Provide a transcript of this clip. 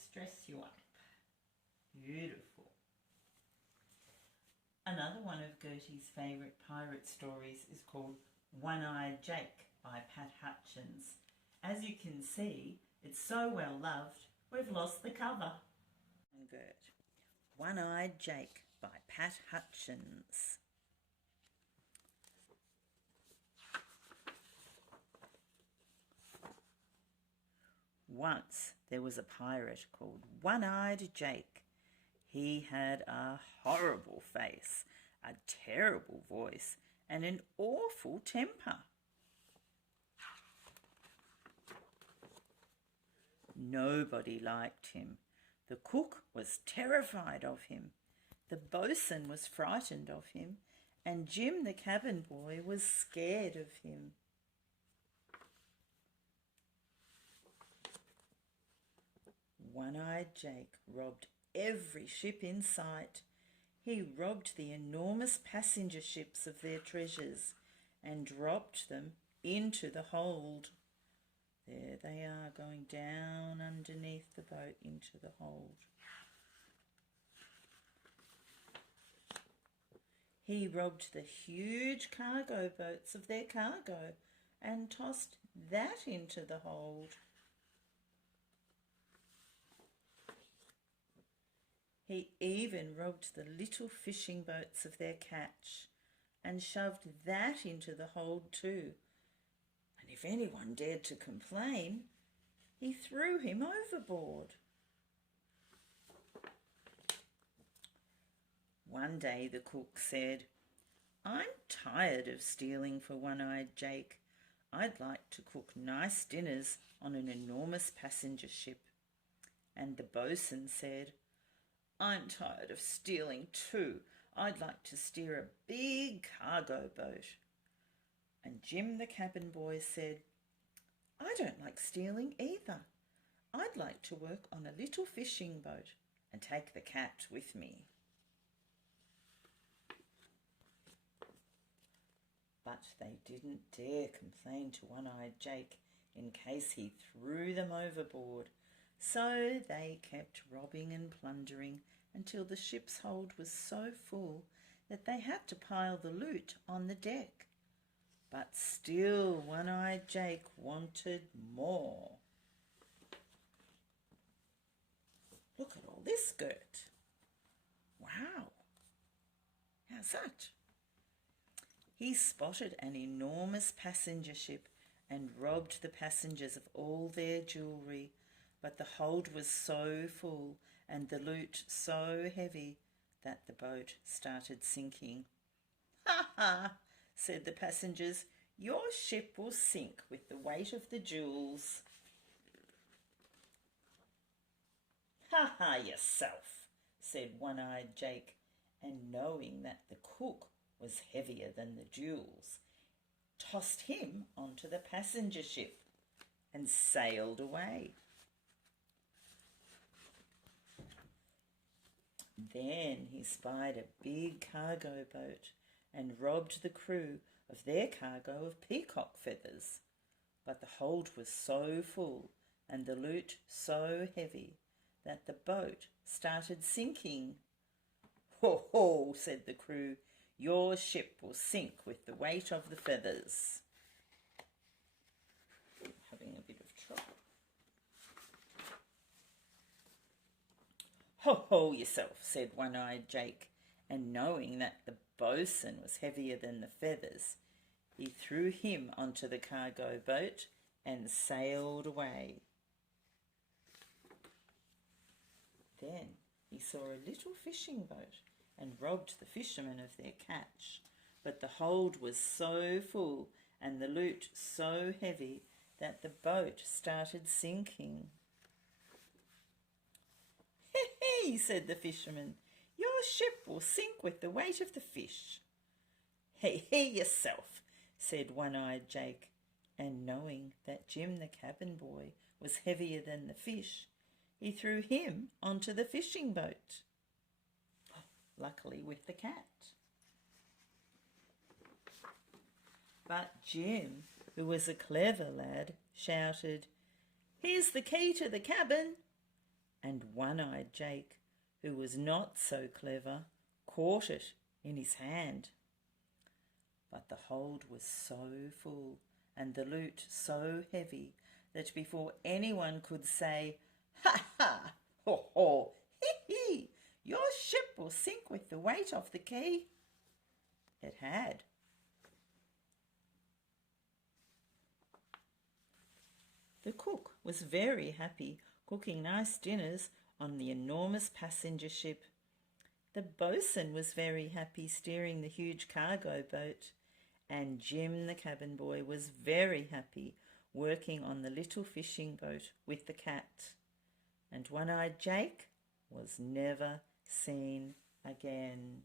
Let's dress you up. Beautiful. Another one of Gertie's favourite pirate stories is called One-Eyed Jake by Pat Hutchins. As you can see, it's so well loved, we've lost the cover. And Gert. One-Eyed Jake by Pat Hutchins. Once there was a pirate called One-Eyed Jake. He had a horrible face, a terrible voice, and an awful temper. Nobody liked him. The cook was terrified of him. The boatswain was frightened of him, and Jim the cabin boy was scared of him. One-Eyed Jake robbed every ship in sight. He robbed the enormous passenger ships of their treasures and dropped them into the hold. There they are, going down underneath the boat into the hold. He robbed the huge cargo boats of their cargo and tossed that into the hold. He even robbed the little fishing boats of their catch and shoved that into the hold too. And if anyone dared to complain, he threw him overboard. One day the cook said, "I'm tired of stealing for One-Eyed Jake. I'd like to cook nice dinners on an enormous passenger ship." And the boatswain said, "I'm tired of stealing too. I'd like to steer a big cargo boat." And Jim the cabin boy said, "I don't like stealing either. I'd like to work on a little fishing boat and take the cat with me." But they didn't dare complain to One-Eyed Jake in case he threw them overboard. So they kept robbing and plundering until the ship's hold was so full that they had to pile the loot on the deck. But still One-Eyed Jake wanted more. Look at all this, Gert. Wow. How's that? He spotted an enormous passenger ship and robbed the passengers of all their jewellery. But the hold was so full and the loot so heavy that the boat started sinking. "Ha ha," said the passengers, "your ship will sink with the weight of the jewels." "Ha ha yourself," said One-Eyed Jake, and knowing that the cook was heavier than the jewels, tossed him onto the passenger ship and sailed away. Then he spied a big cargo boat and robbed the crew of their cargo of peacock feathers. But the hold was so full and the loot so heavy that the boat started sinking. "Ho ho," said the crew, "your ship will sink with the weight of the feathers." Having a bit of trouble. "Ho ho yourself," said One-Eyed Jake, and knowing that the boatswain was heavier than the feathers, he threw him onto the cargo boat and sailed away. Then he saw a little fishing boat and robbed the fishermen of their catch, but the hold was so full and the loot so heavy that the boat started sinking. "He," said the fisherman, "your ship will sink with the weight of the fish." "He yourself," said One-Eyed Jake, and knowing that Jim the cabin boy was heavier than the fish, he threw him onto the fishing boat, luckily with the cat. But Jim, who was a clever lad, shouted, "Here's the key to the cabin." and One-Eyed Jake, who was not so clever, caught it in his hand. But the hold was so full and the loot so heavy that before anyone could say, "Ha ha, ho ho, hee hee, your ship will sink with the weight of the key," it had. The cook was very happy, cooking nice dinners on the enormous passenger ship. The boatswain was very happy, steering the huge cargo boat, and Jim the cabin boy was very happy, working on the little fishing boat with the cat. And One-Eyed Jake was never seen again.